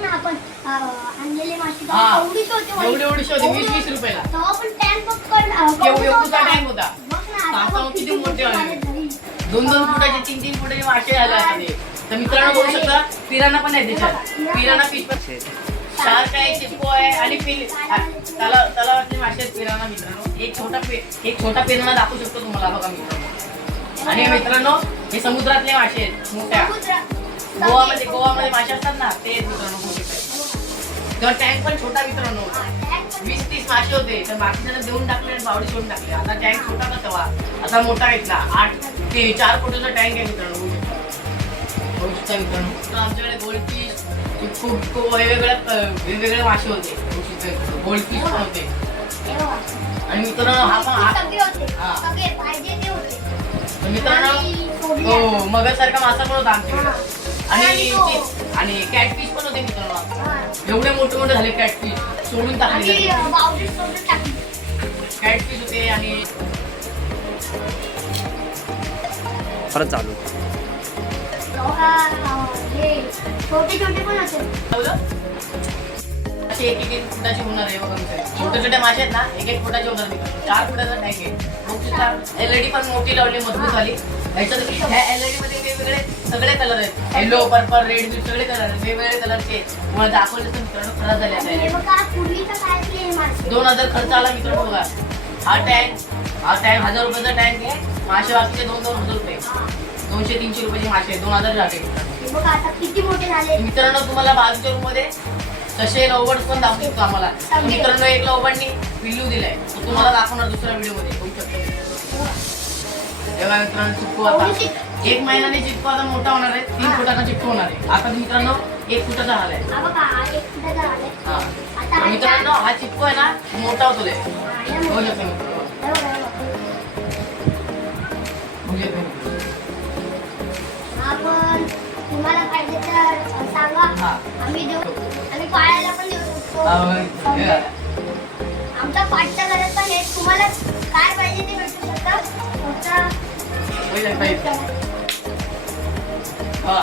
ना आपण अं, आणलेले मासे हा. तेव्हा एवढीच होते वाली. एवढी होती, वीस- वीस रुपयाला. तेव्हा पण होता. टँक होता. बघ ना आता आता बघ किती मोठे झाले झाले. घरी. दोन दोन फुटाचे तीन तीन फुटाचे मासे झाले आता ते तर मित्रांनो बघू शकता पिराना पण आहे त्याच्यात पिराना फिश पण शार्क आहे चिप्पो आहे आणि पिल त्याला तलावातले मासे आहेत पिराना मित्रांनो एक छोटा पे एक छोटा पिराना दाखवू शकतो तुम्हाला बघा मित्रांनो आणि मित्रांनो हे समुद्रातले मासे आहेत मोठ्या समुद्र- गोवामध्ये गोवामध्ये मासे असतात ना ते मित्रांनो मोठे तेव्हा टँक पण छोटा मित्रांनो वीस तीस मासे होते. तर बाकीच्या देऊन टाकले आणि बावडी सोडून टाकले. आता टँक छोटा का तेव्हा आता मोठा घेतला. आठ ते चार फुटाचा टँक आहे मित्रांनो. बघू शकता. मित्रांनो. तर आमच्याकडे फिश खूप खूप वेगवेगळ्या वेगवेगळे मासे होते. गोल्ड फिश पण होते. आणि मित्रांनो हा पण हा. मित्रांनो हो आता. मगरसारखा मासा पण होता. आमच्याकडे. आणि आणि तो- ते- आणि कॅटफिश पण होते मित्रांनो हा. एवढे मोठे मोठे झाले कॅटफिश सोडून टाकले आणि. अं, सोडून टाकली कॅटफिश होते आणि परत चालू तेव्हा, अं, हे छोटे छोटे पण लावलं? असे एक एक एक फुटाचे होणार आहे बघा. छोटे छोटे मासे आहेत ना एक एक फुटाचे होणार मित्रांनो. चार फुटाचा टँक आहे. मग सुद्धा एलईडी पण मोठी लावली मजबूत झाली ह्याच्यात ह्या एलईडी मध्ये वेगवेगळे सगळे कलर आहेत. येलो पर्पल रेड सगळे कलर आहेत. वेगवेगळे कलरचे तुम्हाला दाखवले तर मित्रांनो खराब झाले आता मासे दोन हजार खर्च आला मित्रांनो बघा. हा टँक हा टँक हजार रुपयाचा टँक आहे. मासे बाकीचे दोन दोन हजार रुपये. दोनशे तीनशे रुपयाचे मासे. दोन हजार झाले. मित्रांनो तुम्हाला बाजूच्या रूममध्ये तसे लवबर्ड पण दाखवू शकतो आम्हाला. तर मित्रांनो एक लवबर्डनी पिल्लू दिलाय. तो तुम्हाला दाखवणार दुसऱ्या व्हिडिओमध्ये बघू शकतो तेव्हा मित्रांनो चिपकू आता. एक महिन्याने चिपकू आता मोठा होणार आहे तीन फुटाचा चिपकू होणार आहे. आता मित्रांनो एक फुटाचा झालाय. हा बघा हा एक फुटाचा झालाय. हा. आता तर हा मित्रांनो हा चिपकू आहे ना मोठा होतो हा, हे बघा. शकतो. आपण तुम्हाला पाहिजे तर सांगा. आम्ही देऊ. आमचा पाठचा करत पण आहे तुम्हाला काय पाहिजे ते भेटू शकतं? फक्त हा.